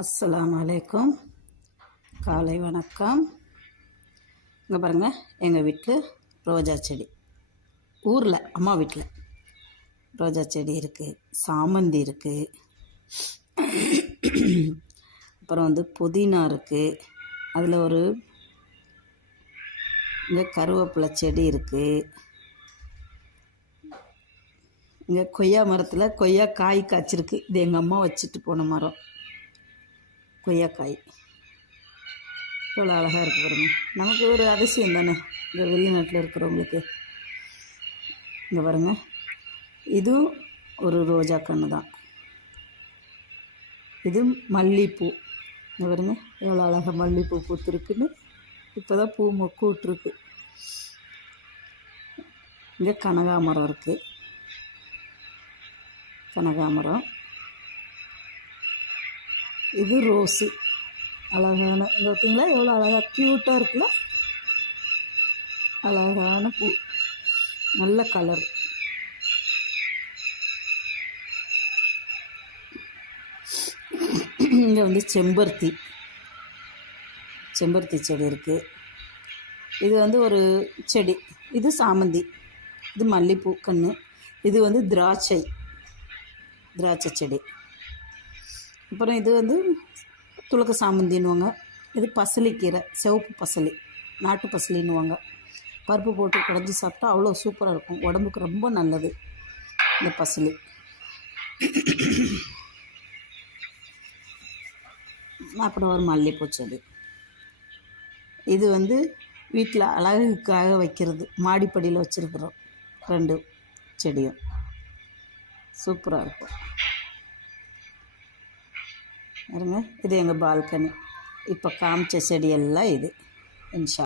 அஸ்ஸலாமு அலைக்கும். காலை வணக்கம். இங்கே பாருங்கள், எங்கள் வீட்டில் ரோஜா செடி, ஊரில் அம்மா வீட்டில் ரோஜா செடி இருக்குது, சாமந்தி இருக்குது, அப்புறம் புதினா இருக்குது, அதில் ஒரு இங்கே கருவேப்பிலை செடி இருக்குது. இங்கே கொய்யா மரத்தில் கொய்யா காய் காய்ச்சிருக்கு. இது எங்கள் அம்மா வச்சுட்டு போன மரம் கொய்யாக்காய். இவ்வளோ அழகாக இருக்குது பாருங்க. நமக்கு ஒரு அதிசயம் தானே இங்கே வெளிநாட்டில் இருக்கிறவங்களுக்கு. இங்கே பாருங்க, இதுவும் ஒரு ரோஜா கன்று தான். இது மல்லிகைப்பூ. இங்கே பாருங்க எவ்வளோ அழகாக மல்லிகைப்பூ பூத்துருக்குன்னு. இப்போ தான் பூ மொக்கு விட்டுருக்கு. இங்கே கனகாமரம் இருக்குது. கனகாமரம். இது ரோஸு, அழகான. இங்கே பார்த்தீங்களா எவ்வளோ அழகாக க்யூட்டாக இருக்குல்ல. அழகான பூ, நல்ல கலர். இங்கே செம்பருத்தி செடி இருக்குது. இது ஒரு செடி. இது சாமந்தி, இது மல்லிகைப்பூ கன்று. இது திராட்சை செடி. அப்புறம் இது துளக்க சாமந்தின்னுவாங்க. இது பசலிக்கீரை, சிவப்பு பசலி, நாட்டு பசலின்னுவாங்க. பருப்பு போட்டு குழஞ்சி சாப்பிட்டா அவ்வளோ சூப்பராக இருக்கும், உடம்புக்கு ரொம்ப நல்லது இந்த பசலி. அப்புறம் ஒரு மல்லிகைப்பூ செடி. இது வீட்டில் அழகுக்காக வைக்கிறது. மாடிப்படியில் வச்சுருக்குறோம் 2 செடியும். சூப்பராக இருக்கும் பாருங்க. இது எங்கள் பால்கனி. இப்போ காமிச்ச செடியெல்லாம் இது. இன்ஷா